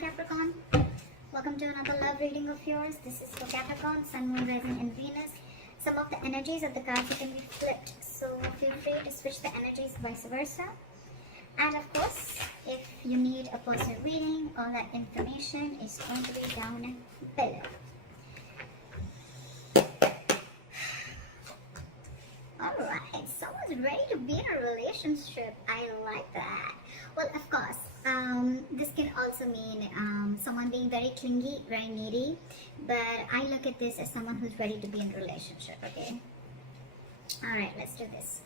Capricorn, welcome to another love reading of yours. This is for Capricorn, Sun, Moon, Rising and Venus. Some of the energies of the cards can be flipped, so feel free to switch the energies vice versa. And of course, if you need a personal reading, all that information is going to be down below. Alright, someone's ready to be in a relationship. I like that. Well, of course, this can also mean someone being very clingy, very needy, but I look at this as someone who's ready to be in a relationship, okay? Alright, let's do this.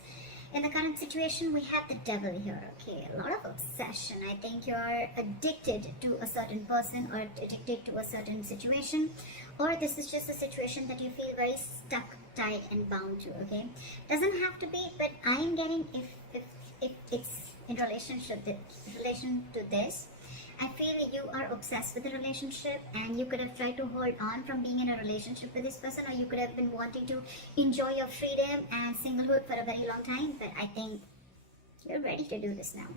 In the current situation, we have the devil here, okay? A lot of obsession. I think you're addicted to a certain person or addicted to a certain situation, or this is just a situation that you feel very stuck, tied and bound to, okay? Doesn't have to be, but I'm getting if it's in relation to this, I feel you are obsessed with the relationship and you could have tried to hold on from being in a relationship with this person, or you could have been wanting to enjoy your freedom and singlehood for a very long time, but I think you're ready to do this now.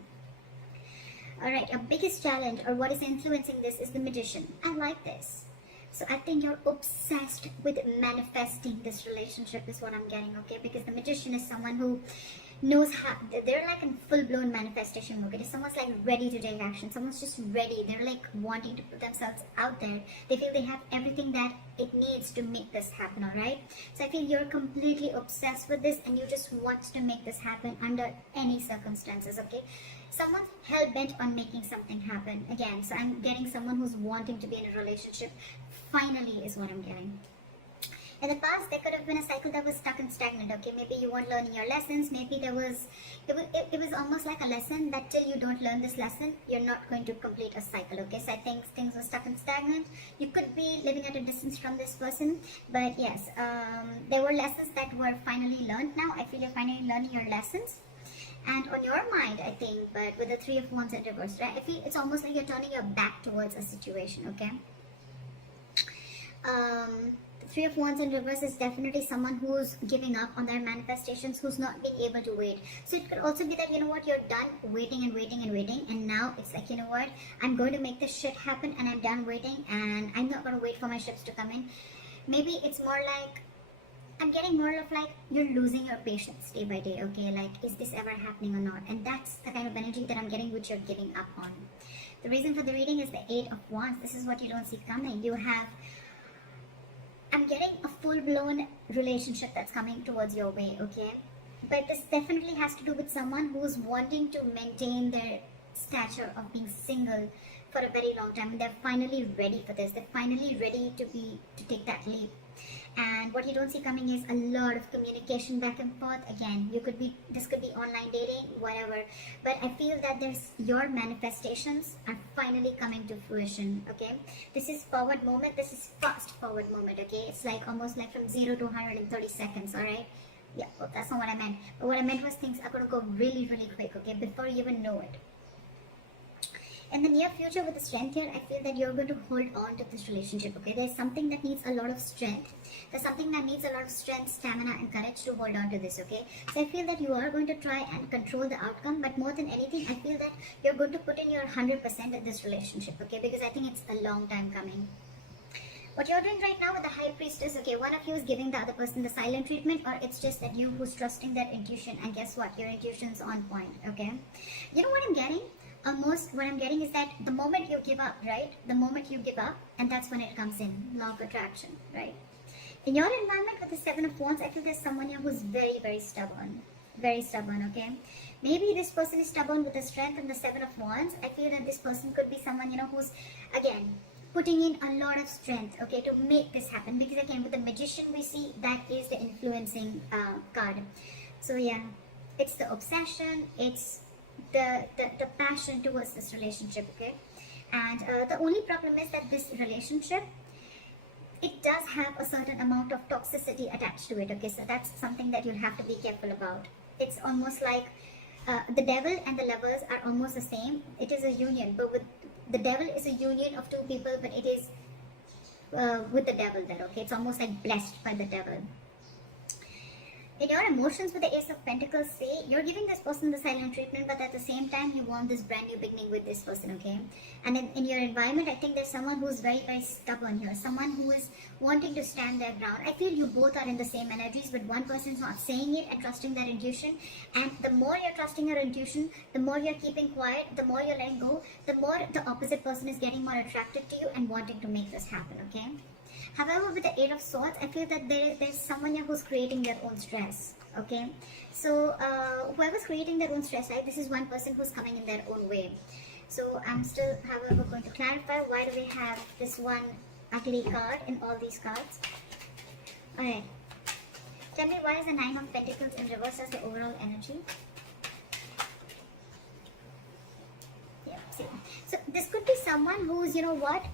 Alright, your biggest challenge or what is influencing this is the Magician. I like this. So I think you're obsessed with manifesting this relationship is what I'm getting, okay? Because the Magician is someone who knows how, they're like in full-blown manifestation mode. Someone's like ready to take action. Someone's just ready. They're like wanting to put themselves out there. They feel they have everything that it needs to make this happen, alright? So I feel you're completely obsessed with this and you just want to make this happen under any circumstances, okay? Someone's hell-bent on making something happen. Again, so I'm getting someone who's wanting to be in a relationship. Finally is what I'm getting. In the past, there could have been a cycle that was stuck and stagnant, okay? Maybe you weren't learning your lessons. Maybe it was almost like a lesson that till you don't learn this lesson, you're not going to complete a cycle, okay? So I think things were stuck and stagnant. You could be living at a distance from this person, but yes, there were lessons that were finally learned now. I feel you're finally learning your lessons. And on your mind, I think, but with the Three of Wands in reverse, right? I feel it's almost like you're turning your back towards a situation, okay? Three of Wands in reverse is definitely someone who's giving up on their manifestations, who's not being able to wait. So it could also be that, you know what, you're done waiting and waiting and waiting, and now it's like, you know what, I'm going to make this shit happen and I'm done waiting and I'm not going to wait for my ships to come in. Maybe it's more like, I'm getting more of like, you're losing your patience day by day, okay? Like, is this ever happening or not? And that's the kind of energy that I'm getting, which you're giving up on. The reason for the reading is the Eight of Wands. This is what you don't see coming. You have, I'm getting a full-blown relationship that's coming towards your way, okay? But this definitely has to do with someone who's wanting to maintain their stature of being single for a very long time. And they're finally ready for this. They're finally ready to take that leap. And what you don't see coming is a lot of communication back and forth. Again, this could be online dating, whatever. But I feel that your manifestations are finally coming to fruition, okay? This is forward moment. This is fast forward moment, okay? It's like almost like from 0 to 130 seconds, alright? Yeah, well, that's not what I meant. But what I meant was things are going to go really, really quick, okay? Before you even know it. In the near future with the strength here, I feel that you're going to hold on to this relationship, okay? There's something that needs a lot of strength. There's something that needs a lot of strength, stamina and courage to hold on to this, okay? So I feel that you are going to try and control the outcome, but more than anything, I feel that you're going to put in your 100% in this relationship, okay? Because I think it's a long time coming. What you're doing right now with the High Priestess, okay, one of you is giving the other person the silent treatment, or it's just that you who's trusting their intuition, and guess what? Your intuition's on point, okay? You know what I'm getting? What I'm getting is that the moment you give up, right? The moment you give up, and that's when it comes in, law of attraction, right? In your environment with the Seven of Wands, I feel there's someone here who's very, very stubborn, okay? Maybe this person is stubborn with the strength and the Seven of Wands. I feel that this person could be someone, you know, who's, again, putting in a lot of strength, okay, to make this happen. Because again, with the Magician, we see that is the influencing card. So yeah, it's the obsession, it's the passion towards this relationship, okay? And the only problem is that this relationship, it does have a certain amount of toxicity attached to it, okay? So that's something that you'll have to be careful about. It's almost like the devil and the lovers are almost the same. It is a union, but with the devil is a union of two people, but it is with the devil there, okay? It's almost like blessed by the devil. In your emotions with the Ace of Pentacles, say you're giving this person the silent treatment, but at the same time you want this brand new beginning with this person, okay? And in your environment, I think there's someone who's very, very stubborn here, someone who is wanting to stand their ground. I feel you both are in the same energies, but one person's not saying it and trusting their intuition. And the more you're trusting your intuition, the more you're keeping quiet, the more you're letting go, the more the opposite person is getting more attracted to you and wanting to make this happen, okay? However, with the Eight of Swords, I feel that there's someone here who's creating their own stress, okay? So, whoever's creating their own stress, right, this is one person who's coming in their own way. So, I'm still, however, going to clarify why do we have this one ugly card in all these cards. Alright. Tell me, why is the Nine of Pentacles in reverse as the overall energy? So this could be someone who's, you know what,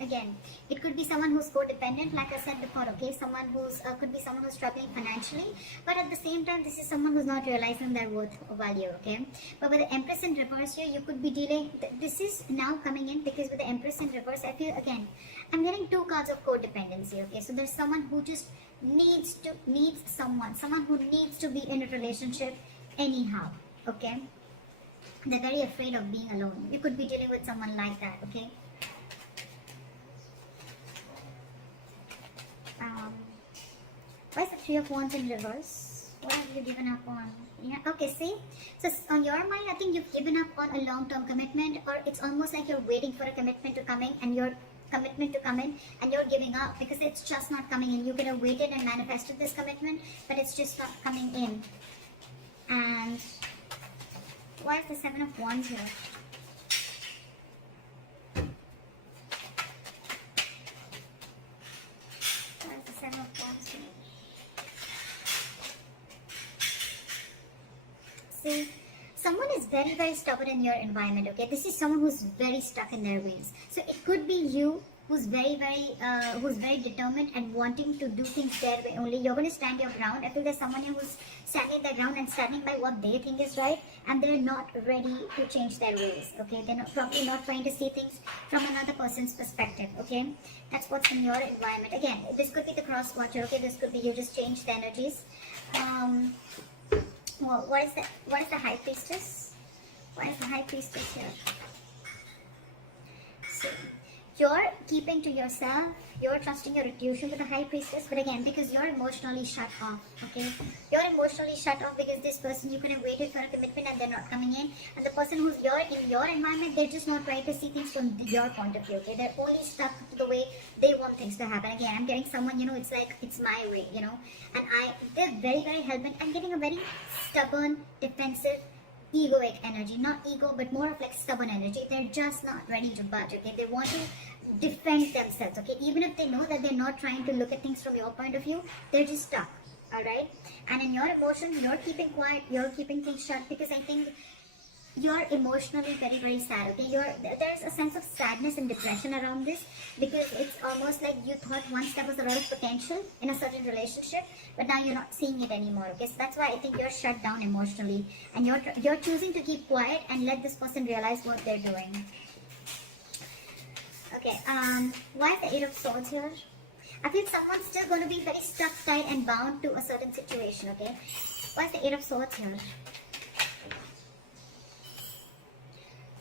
again, it could be someone who's codependent, like I said before, okay, someone who's, could be someone who's struggling financially, but at the same time, this is someone who's not realizing their worth or value, okay. But with the Empress in reverse here, you could be dealing, this is now coming in because with the Empress in reverse, I feel, again, I'm getting two cards of codependency, okay. So there's someone who just needs someone who needs to be in a relationship anyhow, okay. They're very afraid of being alone. You could be dealing with someone like that, okay? Why is the Three of Wands in reverse? What have you given up on? Yeah, okay, see? So on your mind, I think you've given up on a long-term commitment, or it's almost like you're waiting for a commitment to come in and you're giving up because it's just not coming in. You could have waited and manifested this commitment, but it's just not coming in. And why is the Seven of Wands here? Why is the Seven of Wands here? See, someone is very, very stubborn in your environment, okay? This is someone who's very stuck in their ways. So it could be you who's very determined and wanting to do things their way only. You're going to stand your ground. I feel there's someone here who's standing their ground and standing by what they think is right, and they're not ready to change their ways, okay? They're probably not trying to see things from another person's perspective, okay? That's what's in your environment. Again, this could be the cross watcher, okay? This could be you just change the energies. Well, what is the High Priestess? Why is the High Priestess here? So, you're keeping to yourself, you're trusting your intuition with the High Priestess, but again, because you're emotionally shut off, okay? You're emotionally shut off because this person, you could have waited for a commitment and they're not coming in. And the person who's in your environment, they're just not trying to see things from your point of view, okay? They're only stuck to the way they want things to happen. Again, I'm getting someone, you know, it's like, it's my way, you know? And they're very, very hell-bent. I'm getting a very stubborn, defensive, egoic energy. Not ego, but more of like stubborn energy. They're just not ready to budge, okay? They want to defend themselves, okay? Even if they know that they're not trying to look at things from your point of view, they're just stuck, alright? And in your emotions, you're keeping quiet, you're keeping things shut because I think you're emotionally very, very sad, okay? There's a sense of sadness and depression around this because it's almost like you thought once there was a lot of potential in a certain relationship, but now you're not seeing it anymore, okay? So that's why I think you're shut down emotionally and you're choosing to keep quiet and let this person realize what they're doing. Okay, why is the Eight of Swords here? I feel someone's still going to be very stuck, tight and bound to a certain situation, okay? Why is the Eight of Swords here?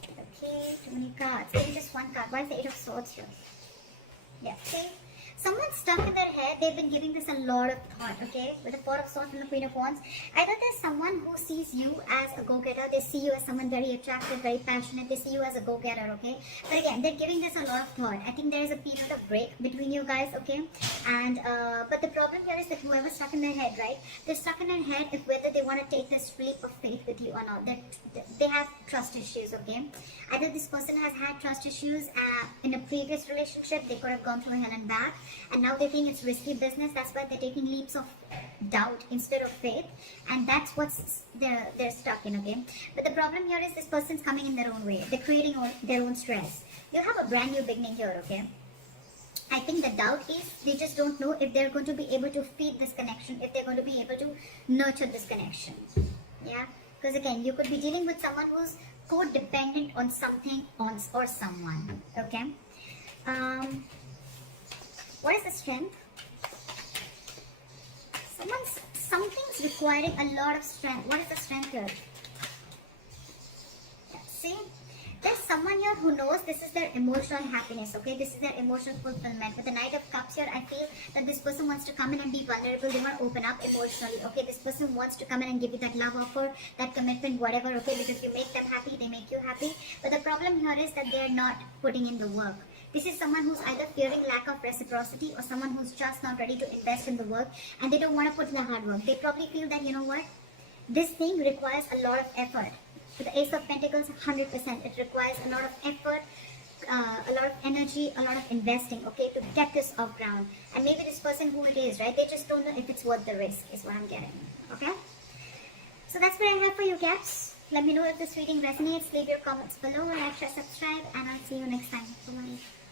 Okay, too many cards. Maybe just one card. Why is the Eight of Swords here? Yeah, see? Someone's stuck in their head. They've been giving this a lot of thought, okay? With the Four of Swords and the Queen of Wands. Either there's someone who sees you as a go-getter. They see you as someone very attractive, very passionate. They see you as a go-getter, okay? But again, they're giving this a lot of thought. I think there is a period of break between you guys, okay? And, but the problem here is that whoever's stuck in their head, right? They're stuck in their head if whether they want to take this leap of faith with you or not. They have trust issues, okay? Either this person has had trust issues in a previous relationship. They could have gone through hell and back. And now they think it's risky business. That's why they're taking leaps of doubt instead of faith. And that's what's they're stuck in, okay? But the problem here is this person's coming in their own way. They're creating their own stress. You have a brand new beginning here, okay? I think the doubt is they just don't know if they're going to be able to feed this connection, if they're going to be able to nurture this connection. Yeah? Because again, you could be dealing with someone who's codependent on something or someone, okay? What is the strength? something's requiring a lot of strength. What is the strength here? Yeah, see? There's someone here who knows this is their emotional happiness, okay? This is their emotional fulfillment. With the Knight of Cups here, I feel that this person wants to come in and be vulnerable. They want to open up emotionally, okay? This person wants to come in and give you that love offer, that commitment, whatever, okay? Because you make them happy, they make you happy. But the problem here is that they're not putting in the work. This is someone who's either fearing lack of reciprocity or someone who's just not ready to invest in the work and they don't want to put in the hard work. They probably feel that, you know what? This thing requires a lot of effort. With the Ace of Pentacles, 100%. It requires a lot of effort, a lot of energy, a lot of investing, okay, to get this off ground. And maybe this person who it is, right, they just don't know if it's worth the risk, is what I'm getting, okay? So that's what I have for you, Caps. Let me know if this reading resonates. Leave your comments below, like, share, subscribe, and I'll see you next time. Bye-bye.